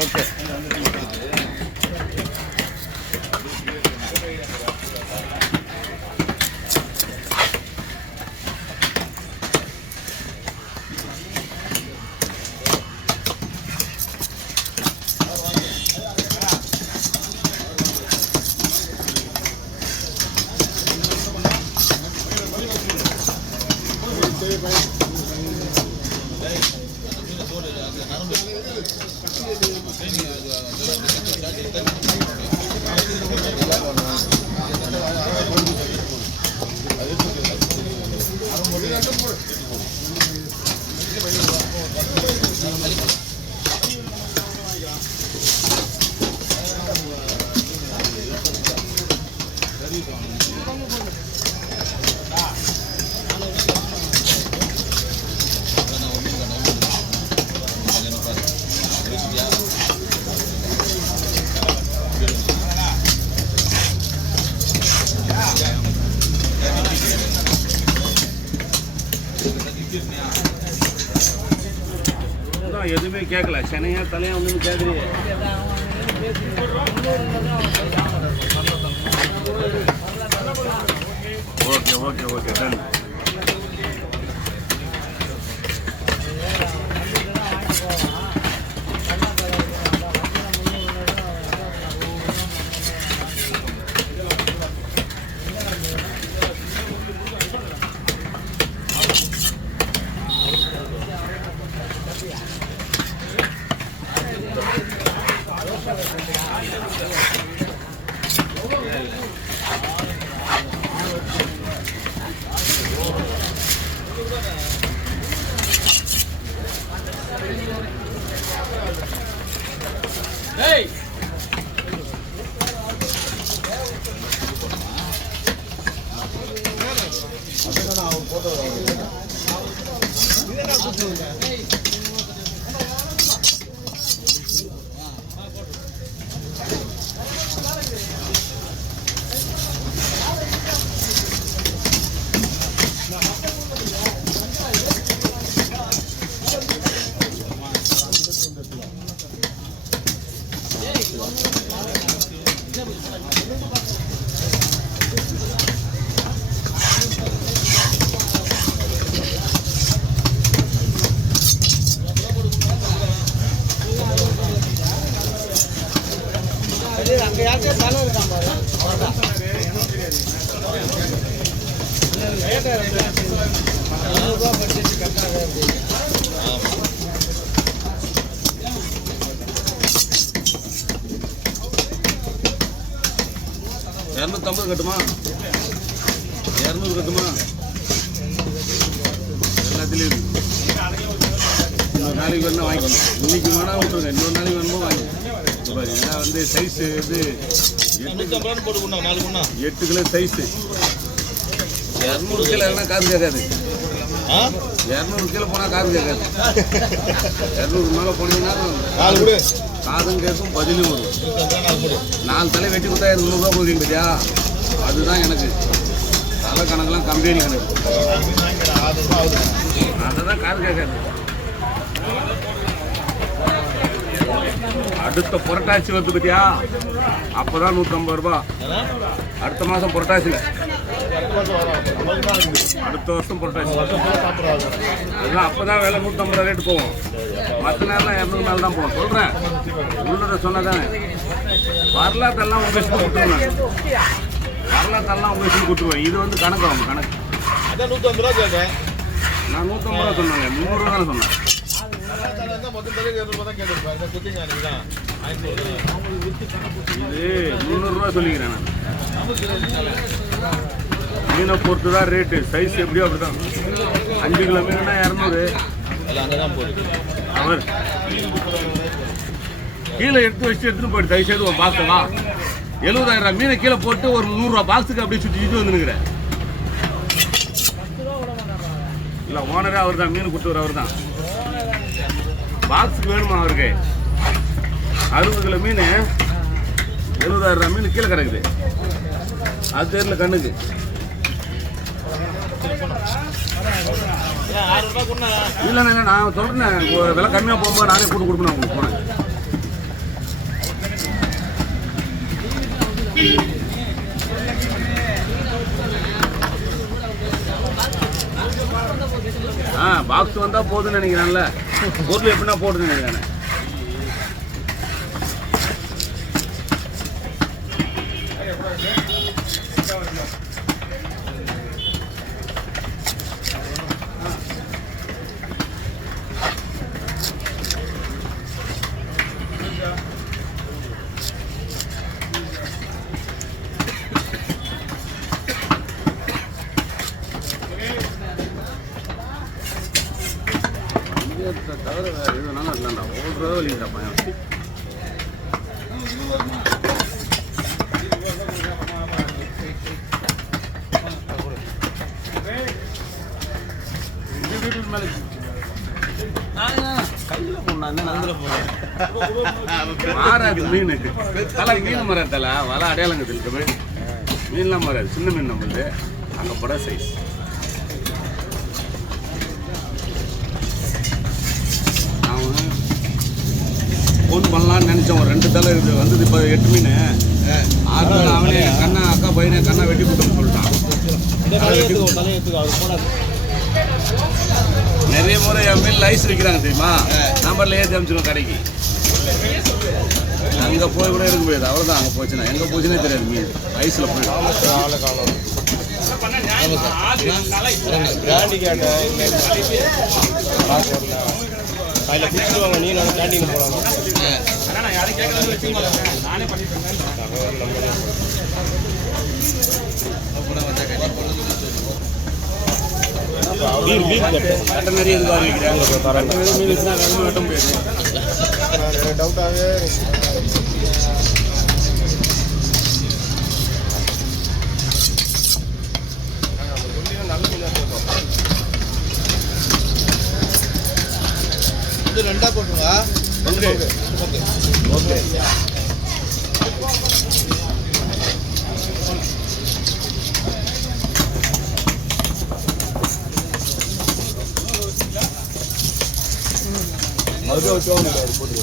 Okay. எதுவுமே கேட்கல, சென்னையா தலையா ஒன்று கேட்குறீங்க. Okay okay okay done. Hey! அங்கே யாருக்கே தலை இருக்கான் பாரு. 200 பட்ஜெட் கரெக்டாக இருக்கு. 250 கட்டுமா, 200 கட்டுமா, எல்லாத்துலேயும் இன்னொரு நாளைக்கு வேணா வாங்கிக்கணும். இன்னைக்கு வேணா விட்டுருங்க, இன்னொரு நாளைக்கு வேணுமோ வாங்கி. ஏன்னா வந்து சைஸு இது 8 கிலோ சைஸு. 200 கிலோ எல்லாம் காசு கேட்காது. 200 கிலோ போனால் காசு கேட்காது. 200 மேலே போனீங்கன்னா காதும் கேட்கும், பதிலும் வரும். 4 தலை வெட்டி கொடுத்தா 200 ரூபா கொடுக்குறீங்க பார்த்தியா, அதுதான் எனக்கு தலை கணக்கெல்லாம் கம்பெனி கணக்கு. அதை தான் காசு கேட்காது. அடுத்த புரட்டாசி வந்து பத்தியா, அப்பதான் 150 ரூபா. அடுத்த மாசம் புரட்டாசில, அடுத்த வருஷம் புரட்டாசி, அதெல்லாம் அப்பதான் வேலை 150 ரூபா ரேட்டு போகும். மற்ற நேரம் 200 மேல தான் போகும். சொல்றேன், உள்ளத சொன்னதானே. வரலாற்றெல்லாம் உங்க இஷ்டம் கொடுத்துருவேன், வரலாற்றெல்லாம் உங்க இஷ்டம் கொடுத்துருவேன். இது வந்து கணக்கு ஆகும், கணக்கு. நான் 150 ரூபா சொன்னாங்க, 300 ரூபா தானே சொன்னேன். இது 300 ரூபா சொல்லிக்கிறேன் நான். மீனை பொறுத்து தான் ரேட்டு, சைஸ் எப்படியோ அப்படிதான். 5 கிலோ மீனா 200. அவர் கீழே எடுத்துன்னு போயிட்டு தயவுசெய்து ஒரு பாக்ஸ் வா. 70,000 மீனை கீழே போட்டு ஒரு 100 ரூபா பாக்ஸுக்கு அப்படியே சுற்றி வந்துனுக்கிறேன். இல்லை, ஓனரே அவர் தான், மீன் கொடுத்துவர் அவர் தான். பாக்ஸுக்கு வேணுமா அவருக்கு? 60 கிலோ மீன் 70,000 மீன் கீழே கிடக்குது. அது தெரியல கண்ணுக்கு. இல்லைண்ணா, இல்லை நான் சொல்கிறேன், விலை கம்மியாக போகும்போது நானே கூட்டு கொடுக்கணும் உங்களுக்கு. போனேன் பாக்ஸ் வந்தா போதுன்னு நினைக்கிறேன்ல. பொருள் எப்படின்னா போடுன்னு நினைக்கிறேன். தவிர வேறு எதுனாலும் இல்லைண்டா. ஓடுறதோ இல்லைடா பையன். மாறாது மீன் தலை மீன் மரம் தலை வலை அடையாளங்க தெரியுது. மீன்லாம் மாறாது. சின்ன மீன் நம்மளுது அங்கே பட சைஸ். ஃபோன் பண்ணலான்னு நினச்சேன். ஒரு 2 தலை இருக்குது வந்தது. இப்போ 8 மீன் 6 நாள் அவனே கண்ணா அக்கா பையனை கண்ணா வெட்டி கொடுத்தோம்னு சொல்லிட்டான். நிறைய முறை என் மீன் ஐஸ் வைக்கிறாங்க தெரியுமா? நம்பரில் ஏற்றி அனுப்பிச்சிடுவோம் கடைக்கு. அங்கே போய் கூட இருக்க முடியாது. அவ்வளோதான். அங்கே போச்சுன்னா எங்கே போச்சுன்னே தெரியாது. மீன் ஐஸில் போயிடும். அதில் பிடிச்சிடுவாங்க. நீ நான் கேண்டீன் போகலாம். நிறைய டவுட்டாகவே இது 2 போட்டுருங்க. ஓகே அது போட்டு